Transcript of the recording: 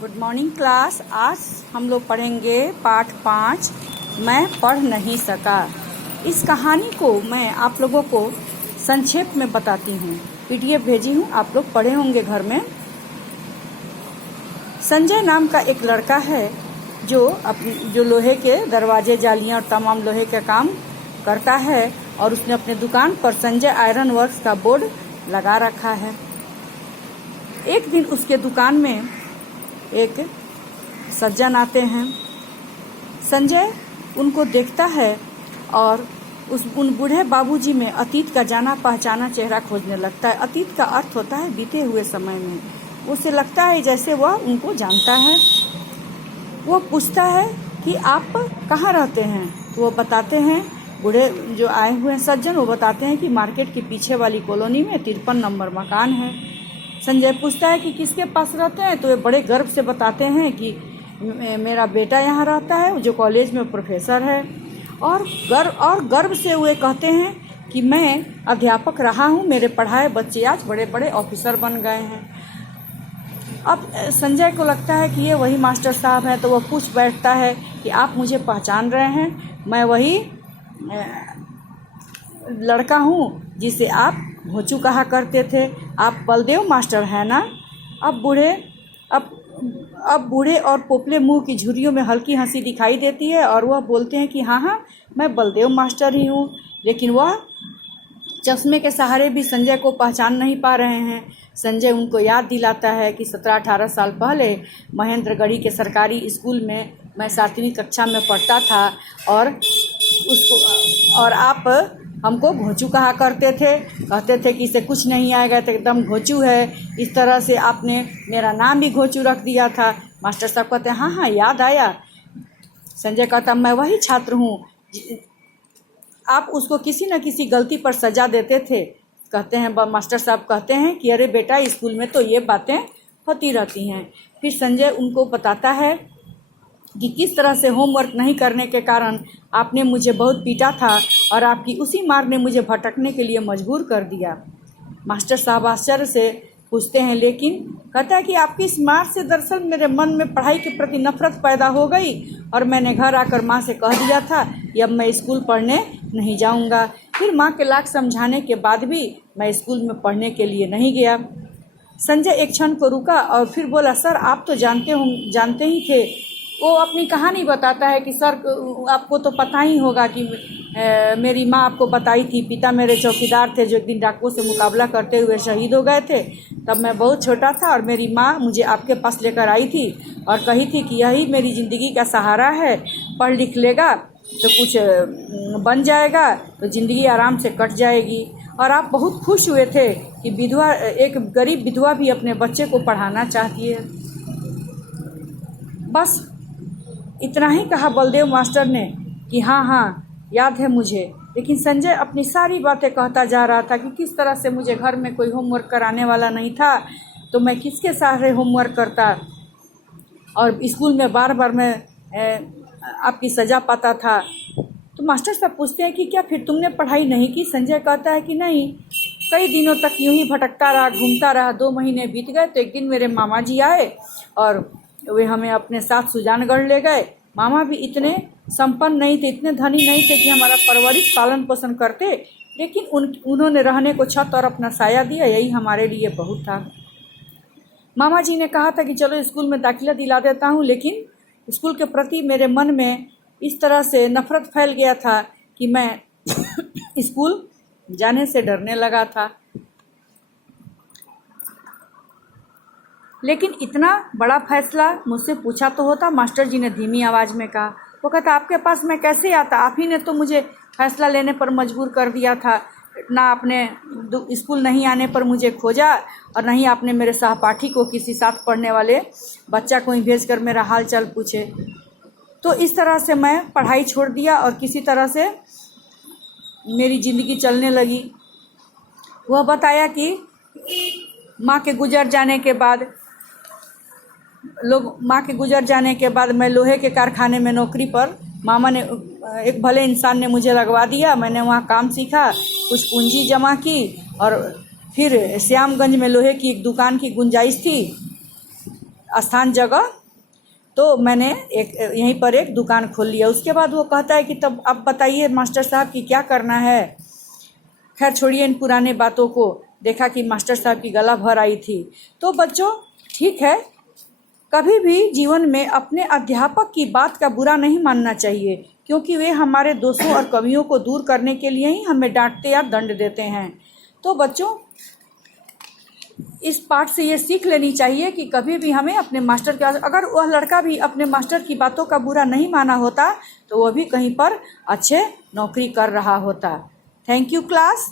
Good morning class. आज हम लोग पढ़ेंगे पाठ 5 मैं पढ़ नहीं सका। इस कहानी को मैं आप लोगों को संक्षेप में बताती हूँ। पीडीएफ भेजी हूँ, आप लोग पढ़े होंगे घर में। संजय नाम का एक लड़का है जो लोहे के दरवाजे, जालियाँ और तमाम लोहे का काम करता है और उसने अपने दुकान पर संजय आयरन वर्क्स का बोर्ड लगा रखा है। एक दिन उसके दुकान में एक सज्जन आते हैं। संजय उनको देखता है और उन बूढ़े बाबूजी में अतीत का जाना पहचाना चेहरा खोजने लगता है। अतीत का अर्थ होता है बीते हुए समय में। उसे लगता है जैसे वह उनको जानता है। वो पूछता है कि आप कहाँ रहते हैं, तो वो बताते हैं, बूढ़े जो आए हुए हैं सज्जन, वो बताते हैं कि मार्केट के पीछे वाली कॉलोनी में 53 नंबर मकान है। संजय पूछता है कि किसके पास रहते हैं, तो वे बड़े गर्व से बताते हैं कि मेरा बेटा यहाँ रहता है जो कॉलेज में प्रोफेसर है। और गर्व से वे कहते हैं कि मैं अध्यापक रहा हूँ, मेरे पढ़ाए बच्चे आज बड़े बड़े ऑफिसर बन गए हैं। अब संजय को लगता है कि ये वही मास्टर साहब हैं, तो वह पूछ बैठता है कि आप मुझे पहचान रहे हैं, मैं वही लड़का हूँ जिसे आप भोचू कहा करते थे, आप बलदेव मास्टर हैं ना। अब बूढ़े और पोपले मुंह की झुर्रियों में हल्की हंसी दिखाई देती है और वह बोलते हैं कि हाँ मैं बलदेव मास्टर ही हूँ। लेकिन वह चश्मे के सहारे भी संजय को पहचान नहीं पा रहे हैं। संजय उनको याद दिलाता है कि 17-18 साल पहले महेंद्रगढ़ी के सरकारी स्कूल में मैं 7वीं कक्षा में पढ़ता था और आप हमको घोचू कहा करते थे, कहते थे कि इसे कुछ नहीं आएगा तो एकदम घोचू है। इस तरह से आपने मेरा नाम भी घोचू रख दिया था। मास्टर साहब कहते हैं हाँ याद आया। संजय कहता मैं वही छात्र हूँ, आप उसको किसी न किसी गलती पर सजा देते थे। कहते हैं मास्टर साहब कहते हैं कि अरे बेटा स्कूल में तो ये बातें होती रहती हैं। फिर संजय उनको बताता है कि किस तरह से होमवर्क नहीं करने के कारण आपने मुझे बहुत पीटा था और आपकी उसी मार ने मुझे भटकने के लिए मजबूर कर दिया। मास्टर साहब आश्चर्य से पूछते हैं लेकिन, कहता है कि आपकी इस मार से दरअसल मेरे मन में पढ़ाई के प्रति नफरत पैदा हो गई और मैंने घर आकर माँ से कह दिया था कि अब मैं स्कूल पढ़ने नहीं जाऊँगा। फिर माँ के लाख समझाने के बाद भी मैं स्कूल में पढ़ने के लिए नहीं गया। संजय एक क्षण को रुका और फिर बोला सर आप तो जानते ही थे। वो अपनी कहानी बताता है कि सर आपको तो पता ही होगा कि मेरी माँ आपको बताई थी, पिता मेरे चौकीदार थे जो एक दिन डाकुओं से मुकाबला करते हुए शहीद हो गए थे। तब मैं बहुत छोटा था और मेरी माँ मुझे आपके पास लेकर आई थी और कही थी कि यही मेरी ज़िंदगी का सहारा है, पढ़ लिख लेगा तो कुछ बन जाएगा तो ज़िंदगी आराम से कट जाएगी। और आप बहुत खुश हुए थे कि एक गरीब विधवा भी अपने बच्चे को पढ़ाना चाहती है। बस इतना ही कहा बलदेव मास्टर ने कि हाँ याद है मुझे। लेकिन संजय अपनी सारी बातें कहता जा रहा था कि किस तरह से मुझे घर में कोई होमवर्क कराने वाला नहीं था तो मैं किसके सहारे होमवर्क करता और स्कूल में बार बार मैं आपकी सज़ा पाता था। तो मास्टर साहब पूछते हैं कि क्या फिर तुमने पढ़ाई नहीं की? संजय कहता है कि नहीं, कई दिनों तक यूं ही भटकता रहा, घूमता रहा। 2 महीने बीत गए तो एक दिन मेरे मामा जी आए और वे हमें अपने साथ सुजानगढ़ ले गए। मामा भी इतने संपन्न नहीं थे, इतने धनी नहीं थे कि हमारा परवरिश पालन पोषण करते, लेकिन उन्होंने रहने को छत और अपना साया दिया, यही हमारे लिए बहुत था। मामा जी ने कहा था कि चलो स्कूल में दाखिला दिला देता हूँ, लेकिन स्कूल के प्रति मेरे मन में इस तरह से नफरत फैल गया था कि मैं स्कूल जाने से डरने लगा था। लेकिन इतना बड़ा फैसला मुझसे पूछा तो होता, मास्टर जी ने धीमी आवाज़ में कहा। वो कहता आपके पास मैं कैसे आता, आप ही ने तो मुझे फैसला लेने पर मजबूर कर दिया था। ना आपने स्कूल नहीं आने पर मुझे खोजा और नहीं आपने मेरे सहपाठी को किसी साथ पढ़ने वाले बच्चा को ही भेजकर मेरा हाल चाल पूछे। तो इस तरह से मैं पढ़ाई छोड़ दिया और किसी तरह से मेरी ज़िंदगी चलने लगी। वह बताया कि माँ के गुजर जाने के बाद मैं लोहे के कारखाने में नौकरी पर मामा ने एक भले इंसान ने मुझे लगवा दिया। मैंने वहाँ काम सीखा, कुछ पूंजी जमा की और फिर श्यामगंज में लोहे की एक दुकान की गुंजाइश थी स्थान जगह, तो मैंने एक यहीं पर एक दुकान खोल लिया। उसके बाद वो कहता है कि तब अब बताइए मास्टर साहब कि क्या करना है। खैर छोड़िए इन पुराने बातों को। देखा कि मास्टर साहब की गला भर आई थी। तो बच्चों ठीक है, कभी भी जीवन में अपने अध्यापक की बात का बुरा नहीं मानना चाहिए, क्योंकि वे हमारे दोषों और कमियों को दूर करने के लिए ही हमें डांटते या दंड देते हैं। तो बच्चों इस पाठ से ये सीख लेनी चाहिए कि कभी भी हमें अपने मास्टर के, अगर वह लड़का भी अपने मास्टर की बातों का बुरा नहीं माना होता तो वह भी कहीं पर अच्छे नौकरी कर रहा होता। Thank you class.